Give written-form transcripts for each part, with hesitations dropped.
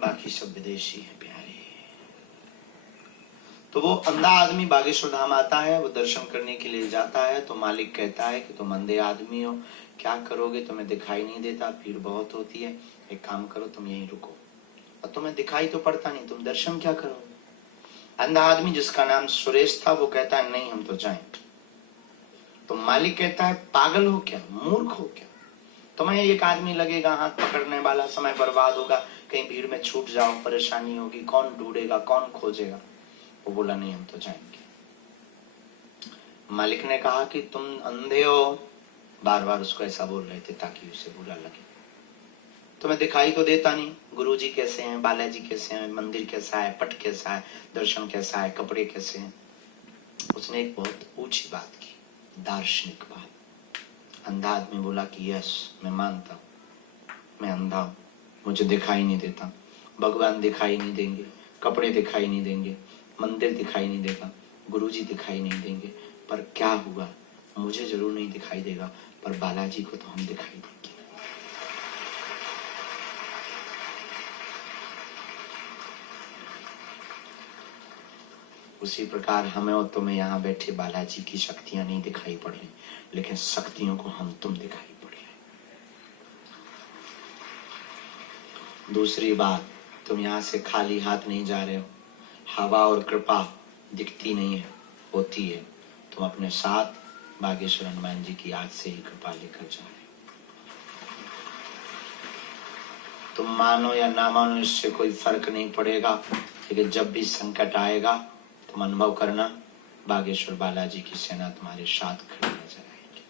बाकी सब विदेशी है प्यारे। तो वो अंधा आदमी बागेश्वर धाम आता है, वो दर्शन करने के लिए जाता है। तो मालिक कहता है कि तुम अंधे आदमी हो, क्या करोगे, तुम्हें दिखाई नहीं देता, भीड़ बहुत होती है, एक काम करो तुम यहीं रुको। और तुम्हें दिखाई तो पड़ता नहीं, तुम दर्शन क्या करोगे। अंधा आदमी जिसका नाम सुरेश था वो कहता है नहीं हम तो जाएं। तो मालिक कहता है पागल हो क्या, मूर्ख हो क्या, तुम्हें एक आदमी लगेगा हाथ पकड़ने वाला, समय बर्बाद होगा, कहीं भीड़ में छूट जाओ, परेशानी होगी, कौन ढूंढेगा, कौन खोजेगा। वो बोला नहीं हम तो जाएंगे। मालिक ने कहा कि तुम अंधे हो, बार बार उसको ऐसा बोल रहे थे ताकि उसे बुरा लगे। तुम्हें दिखाई तो देता नहीं, गुरुजी कैसे हैं, बालाजी कैसे हैं, मंदिर कैसा है, पट कैसा है, दर्शन कैसा है, कपड़े कैसे हैं। उसने एक बहुत ऊंची बात की, दार्शनिक बात। अंधा आदमी बोला कि यस मैं मानता हूं, मैं अंधा हूं, मुझे दिखाई नहीं देता, भगवान दिखाई नहीं देंगे, कपड़े दिखाई नहीं देंगे, मंदिर दिखाई नहीं देगा, गुरुजी दिखाई नहीं देंगे, पर क्या हुआ, मुझे जरूर नहीं दिखाई देगा, पर बालाजी को तो हम दिखाई देंगे। उसी प्रकार हमें और तुम्हें यहाँ बैठे बालाजी की शक्तियां नहीं दिखाई पड़ रही, लेकिन शक्तियों को हम तुम दिखाई पड़ रहे। दूसरी बात, तुम यहाँ से खाली हाथ नहीं जा रहे हो, हवा और कृपा दिखती नहीं है, होती है। तुम अपने साथ बागेश्वर हनुमान जी की आज से ही कृपा लेकर जा रहे हो। तुम मानो या ना मानो इससे कोई फर्क नहीं पड़ेगा, लेकिन जब भी संकट आएगा तुम अनुभव करना बागेश्वर बालाजी की सेना तुम्हारे साथ खड़ी नजर आएगी।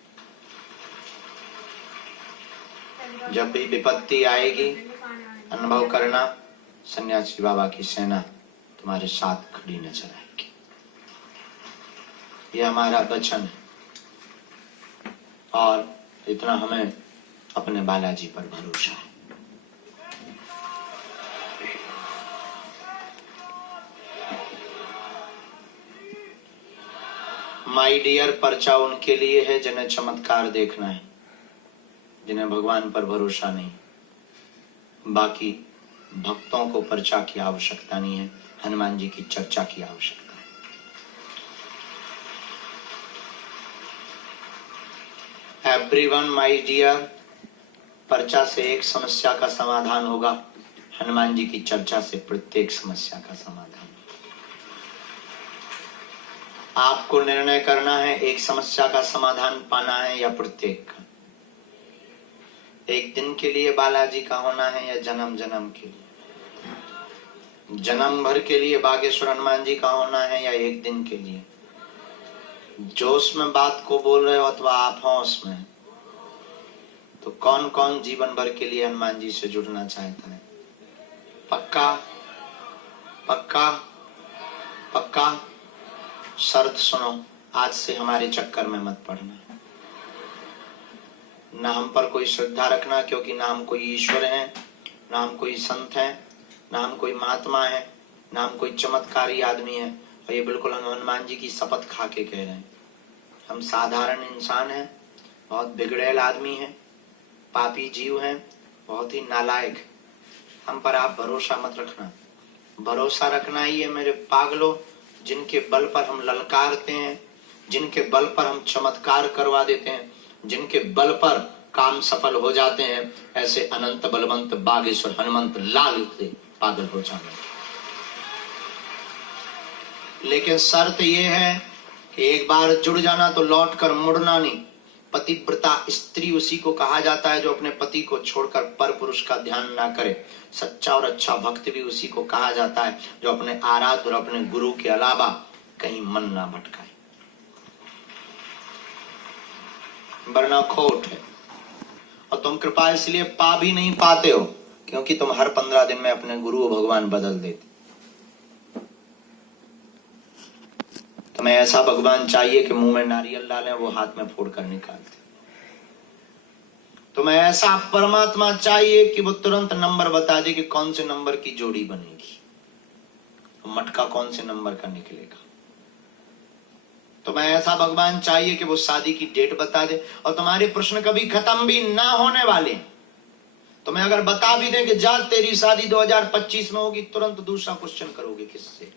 जब भी विपत्ति आएगी अनुभव करना सन्यासी बाबा की सेना तुम्हारे साथ खड़ी नजर आएगी। ये हमारा वचन है और इतना हमें अपने बालाजी पर भरोसा है। माय डियर, पर्चा उनके लिए है जिन्हें चमत्कार देखना है, जिन्हें भगवान पर भरोसा नहीं। बाकी भक्तों को पर्चा की आवश्यकता नहीं है, हनुमान जी की चर्चा की आवश्यकता है। एवरीवन माय डियर, पर्चा से एक समस्या का समाधान होगा, हनुमान जी की चर्चा से प्रत्येक समस्या का समाधान। आपको निर्णय करना है एक समस्या का समाधान पाना है या प्रत्येक का। एक दिन के लिए बालाजी का होना है या जन्म जन्म के लिए। जन्म भर के लिए बागेश्वर हनुमान जी का होना है या एक दिन के लिए। जोश में बात को बोल रहे हो अथवा आप होश में, तो कौन कौन जीवन भर के लिए हनुमान जी से जुड़ना चाहता है? पक्का पक्का पक्का। शर्त सुनो, आज से हमारे चक्कर में मत पड़ना, ना हम पर कोई श्रद्धा रखना, क्योंकि ना हम कोई ईश्वर है, ना हम कोई संत है, ना हम कोई महात्मा है, ना हम कोई चमत्कारी आदमी है। और ये बिल्कुल हम हनुमान जी की शपथ खा के कह रहे हैं, हम साधारण इंसान हैं, बहुत बिगड़ैल आदमी हैं, पापी जीव हैं, बहुत ही नालायक। हम पर आप भरोसा मत रखना। भरोसा रखना ही है मेरे पागलों, जिनके बल पर हम ललकारते हैं, जिनके बल पर हम चमत्कार करवा देते हैं, जिनके बल पर काम सफल हो जाते हैं, ऐसे अनंत बलवंत बागेश्वर हनुमंत लाल से पागल हो जाना। लेकिन शर्त यह है कि एक बार जुड़ जाना तो लौट कर मुड़ना नहीं। पतिव्रता स्त्री उसी को कहा जाता है जो अपने पति को छोड़कर पर पुरुष का ध्यान ना करे। सच्चा और अच्छा भक्त भी उसी को कहा जाता है जो अपने आराध्य और अपने गुरु के अलावा कहीं मन ना भटकाए, वरना खोट है। और तुम कृपा इसलिए पा भी नहीं पाते हो क्योंकि तुम हर 15 दिन में अपने गुरु भगवान बदल देते। तुम्हें ऐसा भगवान चाहिए कि मुंह में नारियल डालें वो हाथ में फोड़ कर निकालते। तुम्हें ऐसा परमात्मा चाहिए कि वो तुरंत नंबर बता दे कि कौन से नंबर की जोड़ी बनेगी, मटका कौन से नंबर का निकलेगा। तुम्हें ऐसा भगवान चाहिए कि वो शादी की डेट बता दे और तुम्हारे प्रश्न कभी खत्म भी ना होने वाले। तुम्हें अगर बता भी दें कि जा तेरी शादी 2025 में होगी, तुरंत दूसरा क्वेश्चन करोगे किससे।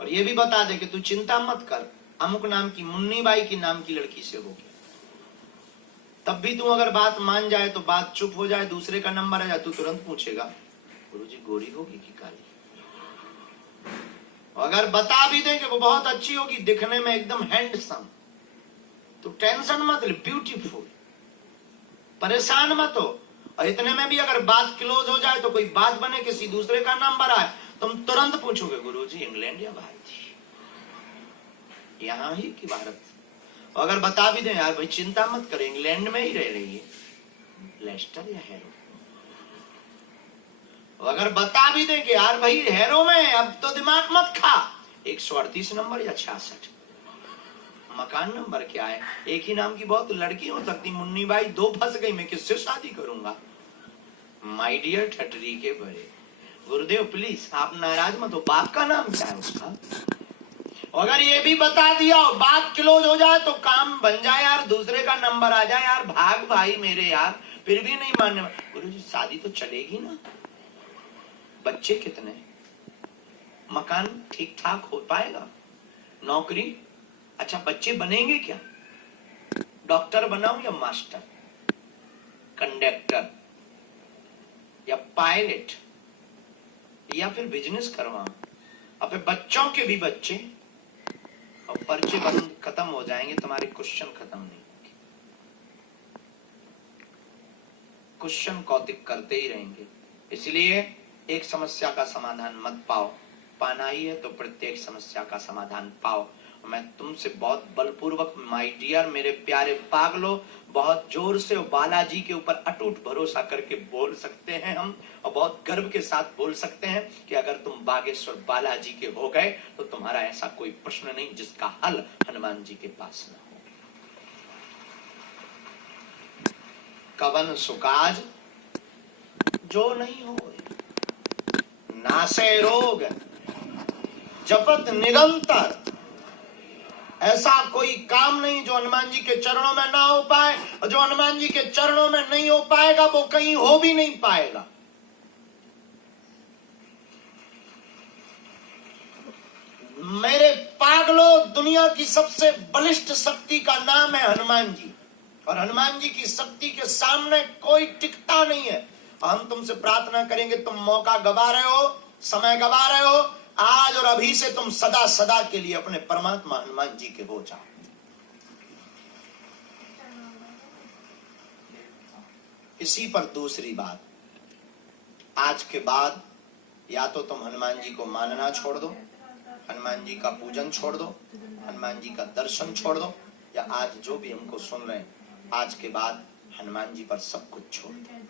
और ये भी बता दे कि तू चिंता मत कर, अमुक नाम की मुन्नी बाई की नाम की लड़की से होगी। तब भी तू अगर बात मान जाए तो बात चुप हो जाए, दूसरे का नंबर आ जाए, तू तुरंत पूछेगा गुरुजी गोरी होगी कि काली। अगर बता भी दें कि वो बहुत अच्छी होगी, दिखने में एकदम हैंडसम, तो टेंशन मत ले, ब्यूटीफुल, परेशान मत हो। और इतने में भी अगर बात क्लोज हो जाए तो कोई बात बने, किसी दूसरे का नंबर आए, तुम तुरंत पूछोगे गुरुजी इंग्लैंड या भारत, यहां ही कि भारत। अगर बता भी दें यार भाई चिंता मत कर, इंग्लैंड में ही रह रही है, लेस्टर या हैरो। अगर बता भी दें कि यार भाई हैरो में, अब तो दिमाग मत खा, 138 नंबर या 66, मकान नंबर क्या है, एक ही नाम की बहुत लड़की हो सकती, मुन्नी बाई 2 फंस गई, मैं किससे शादी करूंगा। माय डियर ठटरी के बड़े, गुरुदेव प्लीज आप नाराज मत हो, बाप का नाम क्या है उसका। अगर ये भी बता दिया और बात क्लोज हो जाए तो काम बन जाए यार, दूसरे का नंबर आ जाए यार, भाग भाई मेरे यार, फिर भी नहीं मानने। गुरुजी शादी तो चलेगी ना, बच्चे कितने, मकान ठीक ठाक हो पाएगा, नौकरी, अच्छा बच्चे बनेंगे क्या, डॉक्टर बनाऊं या मास्टर, कंडक्टर या पायलट, या फिर बिजनेस करवाऊं। अब बच्चों के भी बच्चे और पर्चे बंद खत्म हो जाएंगे, तुम्हारे क्वेश्चन खत्म नहीं होंगे, क्वेश्चन कौतिक करते ही रहेंगे। इसलिए एक समस्या का समाधान मत पाओ, पाना ही है तो प्रत्येक समस्या का समाधान पाओ। मैं तुमसे बहुत बलपूर्वक माय डियर मेरे प्यारे पागलो, बहुत जोर से बालाजी के ऊपर अटूट भरोसा करके बोल सकते हैं हम, और बहुत गर्व के साथ बोल सकते हैं कि अगर तुम बागेश्वर बालाजी के हो गए तो तुम्हारा ऐसा कोई प्रश्न नहीं जिसका हल हनुमान जी के पास न हो। कवन सुकाज जो नहीं हो, नासे रोग जपत निरंतर, ऐसा कोई काम नहीं जो हनुमान जी के चरणों में ना हो पाए, और जो हनुमान जी के चरणों में नहीं हो पाएगा वो कहीं हो भी नहीं पाएगा। मेरे पागलों, दुनिया की सबसे बलिष्ठ शक्ति का नाम है हनुमान जी, और हनुमान जी की शक्ति के सामने कोई टिकता नहीं है। हम तुमसे प्रार्थना करेंगे, तुम मौका गवा रहे हो, समय गवा रहे हो, आज और अभी से तुम सदा सदा के लिए अपने परमात्मा हनुमान जी के हो जाओ। इसी पर दूसरी बात, आज के बाद या तो तुम हनुमान जी को मानना छोड़ दो, हनुमान जी का पूजन छोड़ दो, हनुमान जी का दर्शन छोड़ दो, या आज जो भी हमको सुन रहे हैं, आज के बाद हनुमान जी पर सब कुछ छोड़ दो।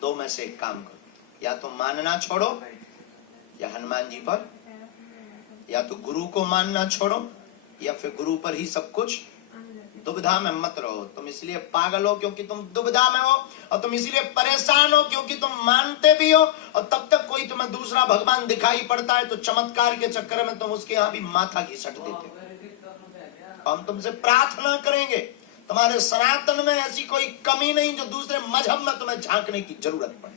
दो में से एक काम करो, या तो मानना छोड़ो या हनुमान जी पर, या तो गुरु को मानना छोड़ो या फिर गुरु पर ही सब कुछ। दुविधा में मत रहो। तुम इसलिए पागल हो क्योंकि तुम दुविधा में हो, और तुम इसलिए परेशान हो क्योंकि तुम मानते भी हो, और तब तक कोई तुम्हें दूसरा भगवान दिखाई पड़ता है तो चमत्कार के चक्कर में तुम उसके यहाँ भी माथा घिसट देते हो। हम तुमसे प्रार्थना करेंगे, तुम्हारे सनातन में ऐसी कोई कमी नहीं जो दूसरे मजहब में तुम्हें झांकने की जरूरत पड़े।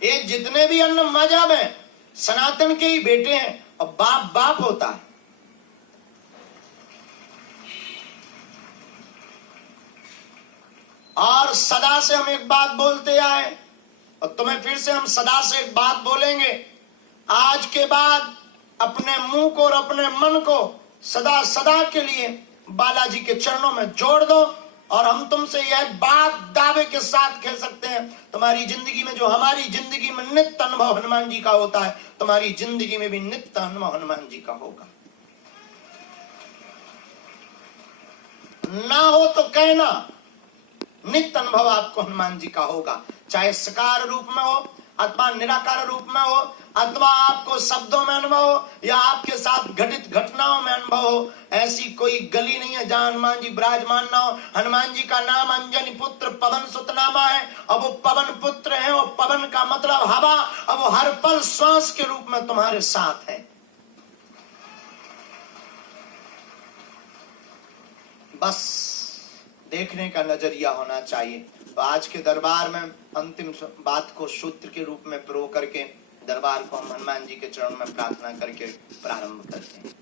ये जितने भी अन्य मजहब हैं सनातन के ही बेटे हैं, और बाप बाप होता है। और सदा से हम एक बात बोलते आए, और तुम्हें फिर से हम सदा से एक बात बोलेंगे, आज के बाद अपने मुंह को और अपने मन को सदा सदा के लिए बालाजी के चरणों में जोड़ दो। और हम तुमसे यह बात दावे के साथ कह सकते हैं, तुम्हारी जिंदगी में जो हमारी जिंदगी में नित्य अनुभव हनुमान जी का होता है, तुम्हारी जिंदगी में भी नित्य अनुभव हनुमान जी का होगा। ना हो तो कहना, नित्य अनुभव आपको हनुमान जी का होगा, चाहे साकार रूप में हो अथवा निराकार रूप में हो, अथवा आपको शब्दों में अनुभव हो या आपके साथ घटित घटनाओं में अनुभव हो। ऐसी कोई गली नहीं है जहां हनुमान जी विराजमान ना हो। हनुमान जी का नाम अंजनी पुत्र पवन सुत नामा है, और वो पवन पुत्र है, और पवन का मतलब हवा, और वो हर पल श्वास के रूप में तुम्हारे साथ है। बस देखने का नजरिया होना चाहिए। तो आज के दरबार में अंतिम बात को सूत्र के रूप में प्रो करके दरबार को हम हनुमान जी के चरणों में प्रार्थना करके प्रारंभ करते हैं।